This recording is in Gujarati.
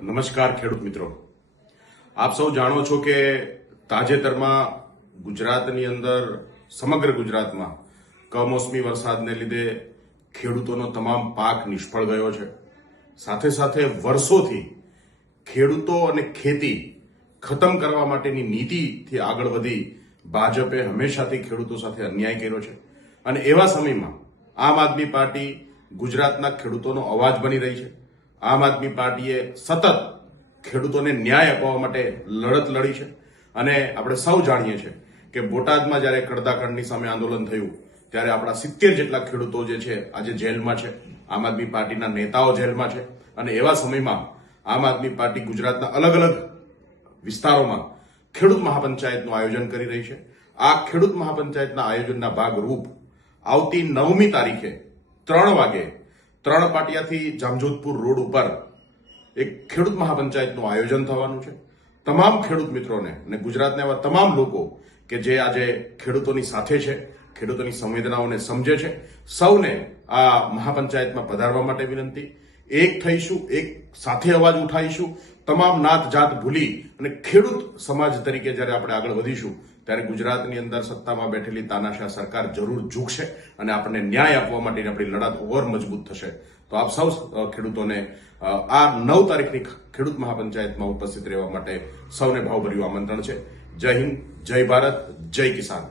નમસ્કાર ખેડૂત મિત્રો, આપ સૌ જાણો છો કે તાજેતરમાં ગુજરાતની અંદર સમગ્ર ગુજરાતમાં કમોસમી વરસાદને લીધે ખેડૂતોનો તમામ પાક નિષ્ફળ ગયો છે। સાથે સાથે વર્ષોથી ખેડૂતો અને ખેતી ખતમ કરવા માટેની નીતિથી આગળ વધી ભાજપે હંમેશાથી ખેડૂતો સાથે અન્યાય કર્યો છે અને એવા સમયમાં આમ આદમી પાર્ટી ગુજરાતના ખેડૂતોનો અવાજ બની રહી છે। આમ આદમી પાર્ટીએ સતત ખેડૂતોને ન્યાય અપાવવા માટે લડત લડી છે અને આપણે સૌ જાણીએ છીએ કે બોટાદમાં જ્યારે કડદાકંડની સામે આંદોલન થયું ત્યારે આપણા 70 જેટલા ખેડૂતો જે છે આજે જેલમાં છે। આમ આદમી પાર્ટીના નેતાઓ જેલમાં છે અને એવા સમયમાં આમ આદમી પાર્ટી ગુજરાતના અલગ અલગ વિસ્તારોમાં ખેડૂત મહાપંચાયતનું આયોજન કરી રહી છે। આ ખેડૂત મહાપંચાયતના આયોજનના ભાગરૂપ આવતી 9મી તારીખે 3 વાગે 3 પાટિયાથી જામજોધપુર રોડ ઉપર એક ખેડૂત મહાપંચાયતનું આયોજન થવાનું છે। તમામ ખેડૂત મિત્રોને અને ગુજરાતના એવા તમામ લોકો કે જે આજે ખેડૂતોની સાથે છે, ખેડૂતોની સંવેદનાઓને સમજે છે, સૌને આ મહાપંચાયતમાં પધારવા માટે વિનંતી। એક થઈશું, એક સાથે અવાજ ઉઠાવીશું, તમામ નાત જાત ભૂલી અને ખેડૂત સમાજ તરીકે જ્યારે આપણે આગળ વધીશું ત્યારે ગુજરાતની અંદર સત્તામાં બેઠેલી તાનાશાહ સરકાર જરૂર ઝૂકશે અને આપણને ન્યાય આપવા માટેની આપણી લડત ઓર મજબૂત થશે। તો આપ સૌ ખેડૂતોને આ 9 તારીખની ખેડૂત મહાપંચાયતમાં ઉપસ્થિત રહેવા માટે સૌને ભાવભર્યું આમંત્રણ છે। જય હિન્દ, જય ભારત, જય કિસાન।